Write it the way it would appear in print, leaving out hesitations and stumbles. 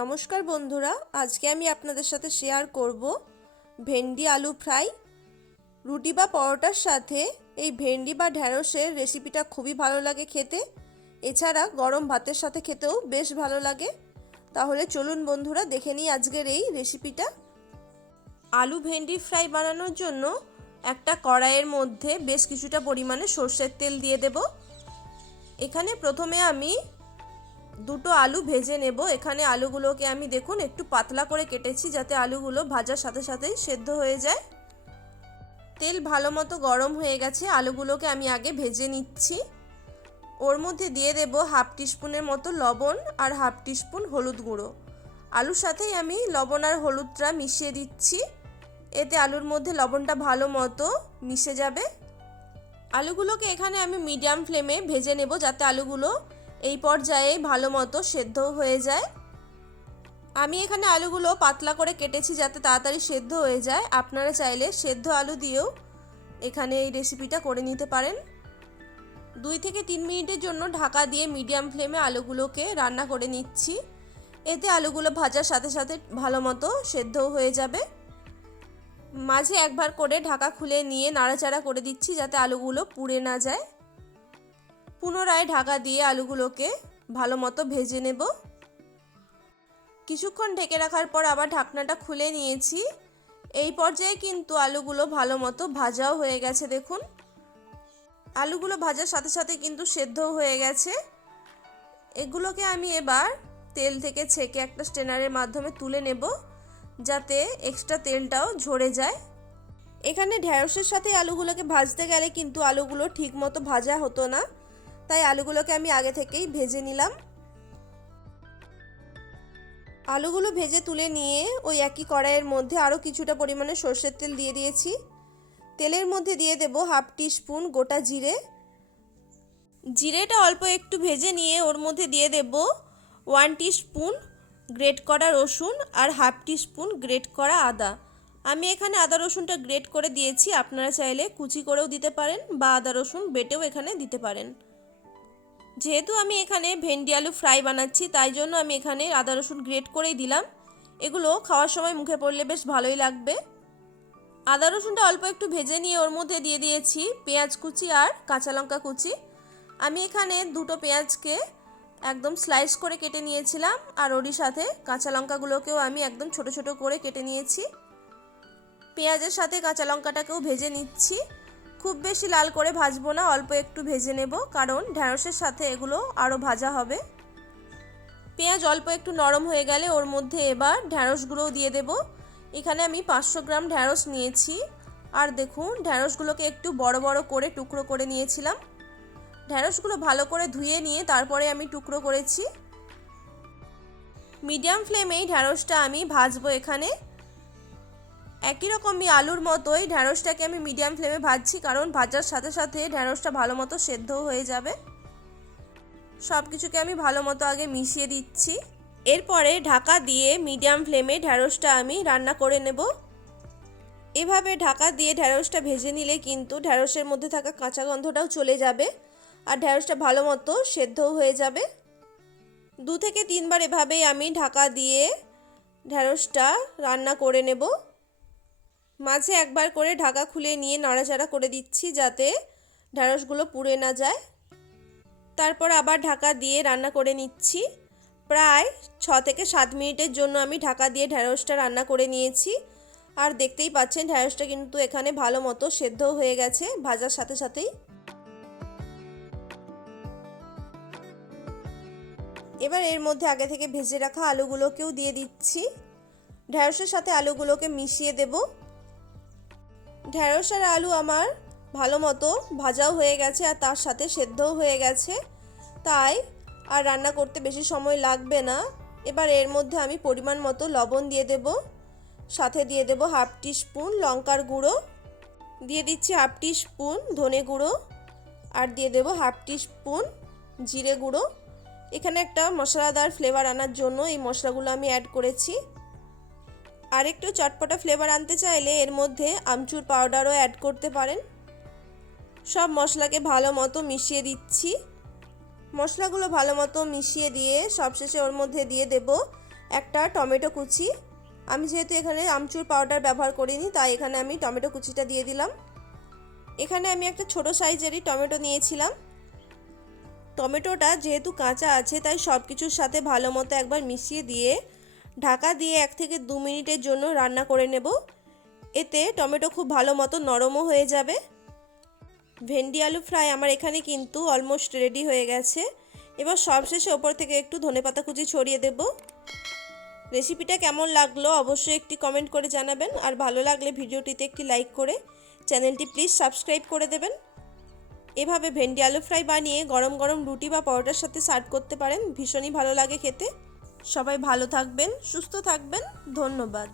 নমস্কার বন্ধুরা, আজকে আমি আপনাদের সাথে শেয়ার করব ভেন্ডি আলু ফ্রাই। রুটি বা পরোটার সাথে এই ভেন্ডি বা ঢ্যাঁড়সের রেসিপিটা খুবই ভালো লাগে খেতে। এছাড়া গরম ভাতের সাথে খেতেও বেশ ভালো লাগে। তাহলে চলুন বন্ধুরা দেখে নিই আজকের এই রেসিপিটা। আলু ভেন্ডি ফ্রাই বানানোর জন্য একটা কড়াইয়ের মধ্যে বেশ কিছুটা পরিমাণে সর্ষের তেল দিয়ে দেব। এখানে প্রথমে আমি দুটো আলু ভেজে নেব। এখানে আলুগুলোকে আমি দেখুন একটু পাতলা করে কেটেছি, যাতে আলুগুলো ভাজার সাথে সাথেই সেদ্ধ হয়ে যায়। তেল ভালো মতো গরম হয়ে গেছে, আলুগুলোকে আমি আগে ভেজে নিচ্ছি। ওর মধ্যে দিয়ে দেব হাফ টিস্পুনের মতো লবণ আর হাফ টিস্পুন হলুদ গুঁড়ো। আলুর সাথেই আমি লবণ আর হলুদটা মিশিয়ে দিচ্ছি, এতে আলুর মধ্যে লবণটা ভালো মতো মিশে যাবে। আলুগুলোকে এখানে আমি মিডিয়াম ফ্লেমে ভেজে নেব, যাতে আলুগুলো এই পর্যায়ে ভালো মতো সেদ্ধ হয়ে যায়। আমি এখানে আলুগুলো পাতলা করে কেটেছি যাতে তাড়াতাড়ি সেদ্ধ হয়ে যায়। আপনারা চাইলে সেদ্ধ আলু দিয়েও এখানে এই রেসিপিটা করে নিতে পারেন। 2 থেকে 3 মিনিটের জন্য ঢাকা দিয়ে মিডিয়াম ফ্লেমে আলুগুলোকে রান্না করে নিচ্ছি। এতে আলুগুলো ভাজার সাথে সাথে ভালো মতো সেদ্ধ হয়ে যাবে। মাঝে একবার করে ঢাকা খুলে নিয়ে নাড়াচাড়া করে দিচ্ছি, যাতে আলুগুলো পুড়ে না যায়। পুনরায় ঢাকা দিয়ে আলুগুলোকে ভালো মতো ভেজে নেব। কিছুক্ষণ ঢেকে রাখার পর আবার ঢাকনাটা খুলে নিয়েছি। এই পর্যায়ে কিন্তু আলুগুলো ভালো মতো ভাজাও হয়ে গেছে। দেখুন, আলুগুলো ভাজার সাথে সাথে কিন্তু সেদ্ধও হয়ে গেছে। এগুলোকে আমি এবার তেল থেকে ছেঁকে একটা স্ট্রেনারের মাধ্যমে তুলে নেব, যাতে এক্সট্রা তেলটাও ঝরে যায়। এখানে ঢ্যাঁড়সের সাথে আলুগুলোকে ভাজতে গেলে কিন্তু আলুগুলো ঠিক মতো ভাজা হতো না, তাই আলুগুলোকে আমি আগে থেকেই ভেজে নিলাম। আলুগুলো ভেজে তুলে নিয়ে ওই একই কড়াইয়ের মধ্যে আরও কিছুটা পরিমাণে সর্ষের তেল দিয়ে দিয়েছি। তেলের মধ্যে দিয়ে দেব হাফ টিস্পুন গোটা জিরে। জিরেটা অল্প একটু ভেজে নিয়ে ওর মধ্যে দিয়ে দেব 1 টিস্পুন গ্রেট করা রসুন আর হাফ টিস্পুন গ্রেট করা আদা। আমি এখানে আদা রসুনটা গ্রেট করে দিয়েছি, আপনারা চাইলে কুচি করেও দিতে পারেন বা আদা রসুন বেটেও এখানে দিতে পারেন। যেহেতু আমি এখানে ভেন্ডি আলু ফ্রাই বানাচ্ছি, তাই জন্য আমি এখানে আদা রসুন গ্রেট করেই দিলাম। এগুলো খাওয়ার সময় মুখে পড়লে বেশ ভালোই লাগবে। আদা রসুনটা অল্প একটু ভেজে নিয়ে ওর মধ্যে দিয়ে দিয়েছি পেঁয়াজ কুচি আর কাঁচা লঙ্কা কুচি। আমি এখানে দুটো পেঁয়াজকে একদম স্লাইস করে কেটে নিয়েছিলাম, আর ওরই সাথে কাঁচা লঙ্কাগুলোকেও আমি একদম ছোট ছোট করে কেটে নিয়েছি। পেঁয়াজের সাথে কাঁচা লঙ্কাটাকেও ভেজে নিচ্ছি। খুব বেশি লাল করে ভাজবো না, অল্প একটু ভেজে নেব, কারণ ঢ্যাঁড়সের সাথে এগুলো আরও ভাজা হবে। পেঁয়াজ অল্প একটু নরম হয়ে গেলে ওর মধ্যে এবার ঢ্যাঁড়সগুলোও দিয়ে দেব। এখানে আমি 500 গ্রাম ঢ্যাঁড়স নিয়েছি, আর দেখুন ঢ্যাঁড়সগুলোকে একটু বড় বড় করে টুকরো করে নিয়েছিলাম। ঢ্যাঁড়সগুলো ভালো করে ধুয়ে নিয়ে তারপরে আমি টুকরো করেছি। মিডিয়াম ফ্লেমেই ঢ্যাঁড়সটা আমি ভাজবো। এখানে একই রকমই আলুর মতোই ঢ্যাঁড়সটাকে আমি মিডিয়াম ফ্লেমে ভাজছি, কারণ ভাজার সাথে সাথে ঢ্যাঁড়সটা ভালো মতো সেদ্ধ হয়ে যাবে। সব কিছুকে আমি ভালো মতো আগে মিশিয়ে দিচ্ছি। এরপরে ঢাকা দিয়ে মিডিয়াম ফ্লেমে ঢ্যাঁড়সটা আমি রান্না করে নেব। এভাবে ঢাকা দিয়ে ঢ্যাঁড়সটা ভেজে নিলে কিন্তু ঢ্যাঁড়সের মধ্যে থাকা কাঁচা গন্ধটাও চলে যাবে, আর ঢ্যাঁড়সটা ভালো মতো সেদ্ধও হয়ে যাবে। 2 থেকে 3 বার এভাবেই আমি ঢাকা দিয়ে ঢ্যাঁড়সটা রান্না করে নেব। মাঝে একবার করে ঢাকা খুলে নিয়ে নাড়াচাড়া করে দিচ্ছি, যাতে ঢ্যাঁড়সগুলো পুড়ে না যায়। তারপর আবার ঢাকা দিয়ে রান্না করে নিচ্ছি। প্রায় 6 থেকে 7 মিনিটের জন্য আমি ঢাকা দিয়ে ঢ্যাঁড়সটা রান্না করে নিয়েছি। আর দেখতেই পাচ্ছেন ঢ্যাঁড়সটা কিন্তু এখানে ভালো মতো সেদ্ধ হয়ে গেছে ভাজার সাথে সাথেই। এবার এর মধ্যে আগে থেকে ভেজে রাখা আলুগুলোকেও দিয়ে দিচ্ছি। ঢ্যাঁড়সের সাথে আলুগুলোকে মিশিয়ে দেব। ঢ্যাঁড়স আর আলু আমার ভালো মতো ভাজাও হয়ে গেছে, আর তার সাথে সেদ্ধও হয়ে গেছে, তাই আর রান্না করতে বেশি সময় লাগবে না। এবার এর মধ্যে আমি পরিমাণ মতো লবণ দিয়ে দেব, সাথে দিয়ে দেব হাফ টিস্পুন লঙ্কার গুঁড়ো, দিয়ে দিচ্ছি হাফ টিস্পুন ধনে গুঁড়ো, আর দিয়ে দেব হাফ টিস্পুন জিরে গুঁড়ো। এখানে একটা মশলাদার ফ্লেভার আনার জন্য এই মশলাগুলো আমি অ্যাড করেছি। আর একটু চটপটা ফ্লেভার আনতে চাইলে এর মধ্যে আমচুর পাউডারও অ্যাড করতে পারেন। সব মশলাকে ভালো মতো মিশিয়ে দিচ্ছি। মশলাগুলো ভালো মতো মিশিয়ে দিয়ে সবশেষে ওর মধ্যে দিয়ে দেব একটা টমেটো কুচি, আমি যেহেতু এখানে আমচুর পাউডার ব্যবহার করিনি তাই এখানে আমি টমেটো কুচিটা দিয়ে দিলাম। এখানে আমি একটা ছোট সাইজেরই টমেটো নিয়েছিলাম। টমেটোটা যেহেতু কাঁচা আছে তাই সব কিছুর সাথে ভালো মতো একবার মিশিয়ে দিয়ে ঢাকা দিয়ে 1 থেকে 2 মিনিটের জন্য রান্না করে নেব। এতে টমেটো খুব ভালো মতো নরমও হয়ে যাবে। ভেন্ডি আলু ফ্রাই আমার এখানে কিন্তু অলমোস্ট রেডি হয়ে গেছে। এবার সবশেষে ওপর থেকে একটু ধনেপাতা কুচি ছড়িয়ে দেব। রেসিপিটা কেমন লাগলো অবশ্যই একটি কমেন্ট করে জানাবেন, আর ভালো লাগলে ভিডিওটিতে একটি লাইক করে চ্যানেলটি প্লিজ সাবস্ক্রাইব করে দেবেন। এভাবে ভেন্ডি আলু ফ্রাই বানিয়ে গরম গরম রুটি বা পরোটার সাথে সার্ভ করতে পারেন, ভীষণই ভালো লাগে খেতে। সবাই ভালো থাকবেন, সুস্থ থাকবেন, ধন্যবাদ।